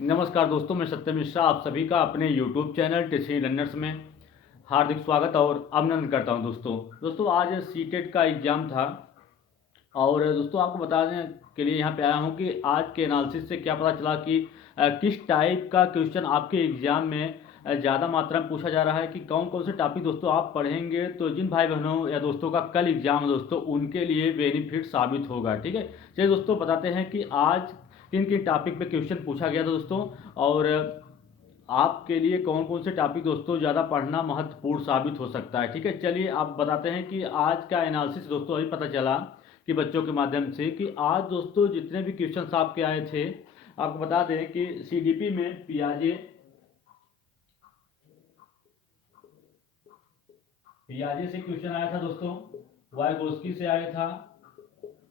नमस्कार दोस्तों, मैं सत्यम मिश्रा आप सभी का अपने YouTube चैनल टिची लर्नर्स में हार्दिक स्वागत और अभिनंदन करता हूं। दोस्तों आज सीटेट का एग्ज़ाम था और दोस्तों आपको बताने के लिए यहाँ पे आया हूँ कि आज के एनालिसिस से क्या पता चला कि किस टाइप का क्वेश्चन आपके एग्ज़ाम में ज़्यादा मात्रा में पूछा जा रहा है, कि कौन कौन से टॉपिक दोस्तों आप पढ़ेंगे तो जिन भाई बहनों या दोस्तों का कल एग्ज़ाम है दोस्तों उनके लिए बेनिफिट साबित होगा। ठीक है, चलिए दोस्तों बताते हैं कि आज किन किन टॉपिक पे क्वेश्चन पूछा गया था दोस्तों, और आपके लिए कौन कौन से टॉपिक दोस्तों ज़्यादा पढ़ना महत्वपूर्ण साबित हो सकता है। ठीक है, चलिए आप बताते हैं कि आज का एनालिसिस दोस्तों अभी पता चला कि बच्चों के माध्यम से कि आज दोस्तों जितने भी क्वेश्चन आपके आए थे, आपको बता दें कि सीडीपी में पियाजे से क्वेश्चन आया था दोस्तों, वाइगोस्की से आया था।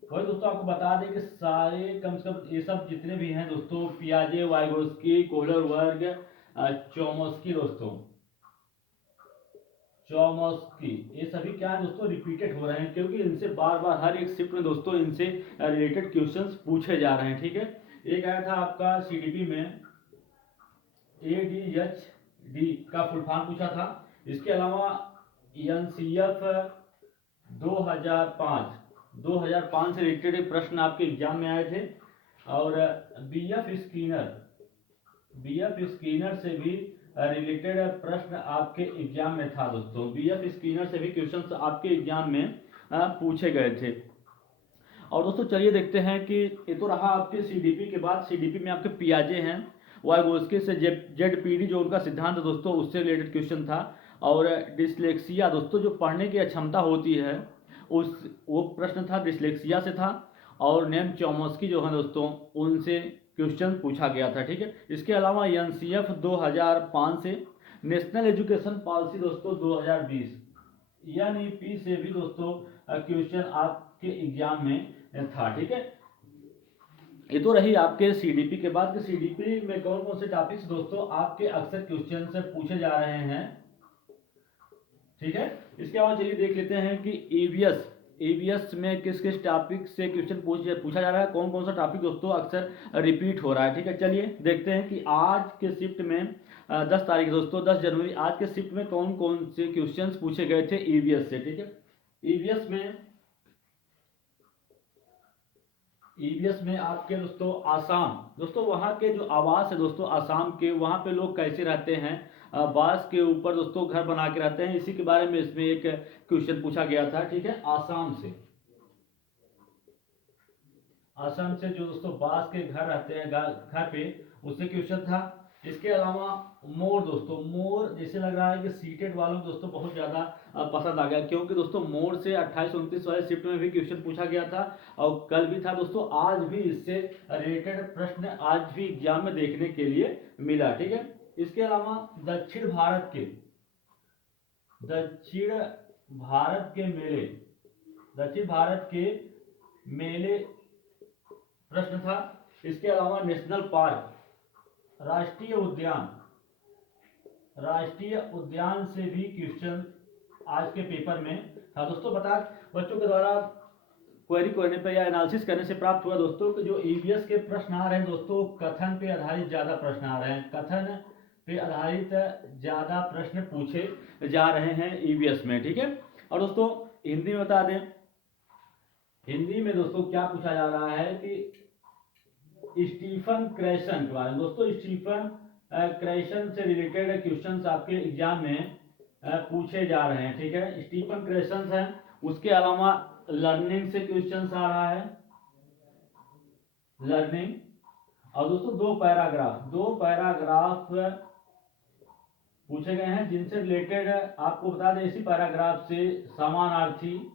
वही दोस्तों आपको बता दें कि सारे कम से कम ये सब जितने भी हैं दोस्तों, पियाजे, वाइगोस्की, कोहलर वर्ग, चोमस्की दोस्तों, चौमस्की, ये सभी क्या है दोस्तों रिपीटेड हो रहे हैं, क्योंकि इनसे बार बार हर एक शिफ्ट में दोस्तों इनसे रिलेटेड क्वेश्चंस पूछे जा रहे हैं। ठीक है, एक आया था आपका सीडीपी में ADHD का फुल फॉर्म पूछा था। इसके अलावा एनसीएफ 2005 से रिलेटेड प्रश्न आपके एग्जाम में आए थे, और बीएफ स्कीनर से भी रिलेटेड प्रश्न आपके एग्जाम में था दोस्तों। बीएफ स्कीनर से भी क्वेश्चंस आपके एग्जाम में पूछे गए थे। और दोस्तों चलिए देखते हैं कि ये तो रहा आपके सीडीपी के बाद सीडीपी में आपके पियाजे हैं, वाइगोस्की से जेडपीडी जो उनका सिद्धांत दोस्तों उससे रिलेटेड क्वेश्चन था, और डिसलेक्सिया दोस्तों जो पढ़ने की अक्षमता होती है उस वो प्रश्न था, डिसलेक्सिया से था, और नेम चोमस्की जो है दोस्तों उनसे क्वेश्चन पूछा गया था। ठीक है, इसके अलावा एनसीएफ 2005 से, नेशनल एजुकेशन पॉलिसी दोस्तों 2020 एनईपी से भी दोस्तों क्वेश्चन आपके एग्जाम में था। ठीक है, ये तो रही आपके सीडीपी के बाद कि सीडीपी में कौन कौन से टॉपिक्स दोस्तों आपके अक्सर क्वेश्चन से पूछे जा रहे हैं। ठीक है, इसके बाद चलिए देख लेते हैं कि ईवीएस में किस किस टॉपिक से क्वेश्चन पूछा जा रहा है, कौन कौन सा टॉपिक दोस्तों अक्सर रिपीट हो रहा है। ठीक है, चलिए देखते हैं कि आज के शिफ्ट में 10 तारीख दोस्तों 10 जनवरी आज के शिफ्ट में कौन कौन से क्वेश्चन पूछे गए थे ईवीएस से। ठीक है, ईवीएस में ईवीएस में आपके दोस्तों आसाम, दोस्तों वहाँ के जो आवास है दोस्तों आसाम के, वहाँ पे लोग कैसे रहते हैं, बांस के ऊपर दोस्तों घर बना के रहते हैं, इसी के बारे में इसमें एक क्वेश्चन पूछा गया था। ठीक है, आसाम से जो दोस्तों बांस के घर रहते हैं घर पे, उससे क्वेश्चन था। इसके अलावा मोर दोस्तों, मोर जैसे लग रहा है कि सीटेड वालों को दोस्तों बहुत ज़्यादा पसंद आ गया, क्योंकि दोस्तों मोर से 28-29 वाले शिफ्ट में भी क्वेश्चन पूछा गया था, और कल भी था दोस्तों, आज भी इससे रिलेटेड प्रश्न आज भी एग्जाम में देखने के लिए मिला। ठीक है, इसके अलावा दक्षिण भारत के मेले दक्षिण भारत के मेले प्रश्न था। इसके अलावा नेशनल पार्क, राष्ट्रीय उद्यान से भी क्वेश्चन आज के पेपर में था दोस्तों। बच्चों के द्वारा क्वेरी करने पर या एनालिसिस करने से प्राप्त हुआ दोस्तों कि जो ईवीएस के प्रश्न आ रहे हैं दोस्तों, कथन पे आधारित ज्यादा प्रश्न आ रहे हैं, कथन पे आधारित ज्यादा प्रश्न पूछे जा रहे हैं ईवीएस में। ठीक है, और दोस्तों हिंदी में बता दें, हिंदी में दोस्तों क्या पूछा जा रहा है कि स्टीफन क्रैशन के बारे में दोस्तों, स्टीफन क्रैशन से रिलेटेड क्वेश्चंस आपके एग्जाम में पूछे जा रहे हैं। ठीक है, स्टीफन क्रैशन है। उसके अलावा लर्निंग से क्वेश्चंस आ रहा है, लर्निंग, और दोस्तों दो पैराग्राफ पूछे गए हैं जिनसे रिलेटेड आपको बता दें, इसी पैराग्राफ से समानार्थी,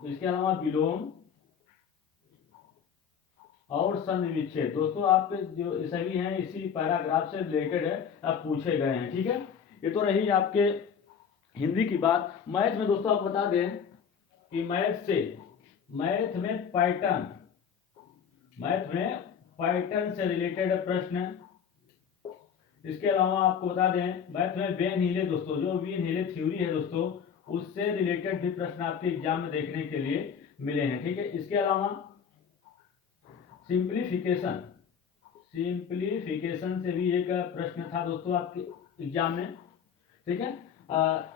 इसके अलावा विलोम और सन्निविच्छेद दोस्तों आपके जो सभी हैं इसी पैराग्राफ से रिलेटेड है, अब पूछे गए हैं। ठीक है, ये तो रही आपके हिंदी की बात। मैथ में दोस्तों आपको बता दें कि मैथ में पैटर्न से रिलेटेड प्रश्न। इसके अलावा आपको बता दें मैथ में वेन हीले दोस्तों, जो वेन हीले थ्योरी है दोस्तों, उससे रिलेटेड भी प्रश्न आपके एग्जाम में देखने के लिए मिले हैं। ठीक है, इसके अलावा सिंप्लीफिकेशन, सिंप्लीफिकेशन से भी एक प्रश्न था दोस्तों आपके एग्जाम में, ठीक है।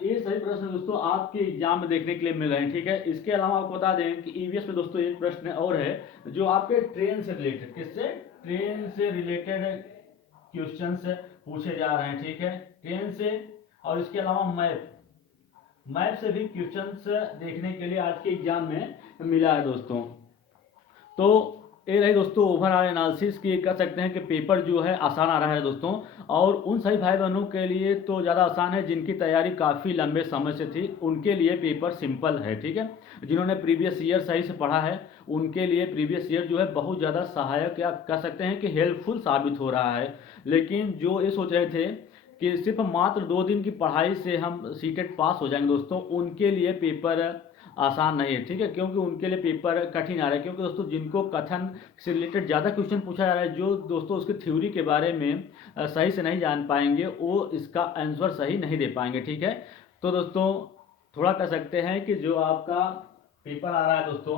ये सही प्रश्न दोस्तों आपके एग्जाम में देखने के लिए मिल रहे हैं, ठीक है। इसके अलावा आपको बता दें कि ईवीएस में दोस्तों एक प्रश्न और है जो आपके ट्रेन से रिलेटेड, किससे, ट्रेन से रिलेटेड क्वेश्चंस पूछे जा रहे हैं, ठीक है, ट्रेन से। और इसके अलावा मैप, मैप से भी क्वेश्चंस देखने के लिए आज के एग्जाम में मिला है दोस्तों। तो ये रही दोस्तों ओवरऑल एनालिसिस की, कह सकते हैं कि पेपर जो है आसान आ रहा है दोस्तों। और उन सभी भाई बहनों के लिए तो ज़्यादा आसान है जिनकी तैयारी काफ़ी लंबे समय से थी, उनके लिए पेपर सिंपल है, ठीक है। जिन्होंने प्रीवियस ईयर सही से पढ़ा है उनके लिए प्रीवियस ईयर जो है बहुत ज़्यादा सहायक या कह सकते हैं कि हेल्पफुल साबित हो रहा है। लेकिन जो ये सोच रहे थे कि सिर्फ मात्र 2 दिन की पढ़ाई से हम सीटेट पास हो जाएंगे दोस्तों, उनके लिए पेपर आसान नहीं है, ठीक है, क्योंकि उनके लिए पेपर कठिन आ रहा है। क्योंकि दोस्तों जिनको कथन से रिलेटेड ज़्यादा क्वेश्चन पूछा जा रहा है, जो दोस्तों उसकी थ्योरी के बारे में सही से नहीं जान पाएंगे, वो इसका आंसर सही नहीं दे पाएंगे, ठीक है। तो दोस्तों थोड़ा कह सकते हैं कि जो आपका पेपर आ रहा है दोस्तों,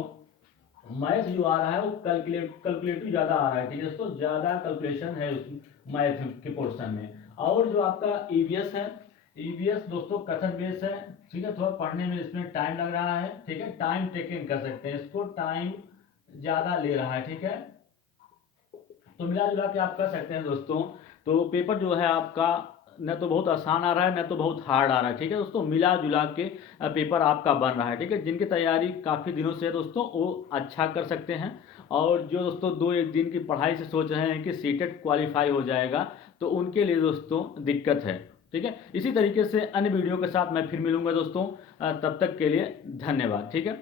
मैथ जो आ रहा है वो कैलकुलेटिव ज़्यादा आ रहा है, ठीक है दोस्तों, ज़्यादा कैलकुलेशन है उस मैथ के पोर्शन में। और जो आपका ईवीएस है, ईवीएस दोस्तों कथन बेस है, ठीक है, थोड़ा पढ़ने में इसमें टाइम लग रहा है, ठीक है, टाइम टेकिंग कर सकते हैं इसको, टाइम ज़्यादा ले रहा है, ठीक है। तो मिला जुला के आप कर सकते हैं दोस्तों। तो पेपर जो है आपका न तो बहुत आसान आ रहा है न तो बहुत हार्ड आ रहा है, ठीक है दोस्तों, मिला जुला के पेपर आपका बन रहा है, ठीक है। जिनकी तैयारी काफ़ी दिनों से है दोस्तों वो अच्छा कर सकते हैं। और जो दोस्तों 2-1 दिन की पढ़ाई से सोच रहे हैं कि सीटेट क्वालिफाई हो जाएगा, तो उनके लिए दोस्तों दिक्कत है, ठीक है। इसी तरीके से अन्य वीडियो के साथ मैं फिर मिलूंगा दोस्तों, तब तक के लिए धन्यवाद, ठीक है।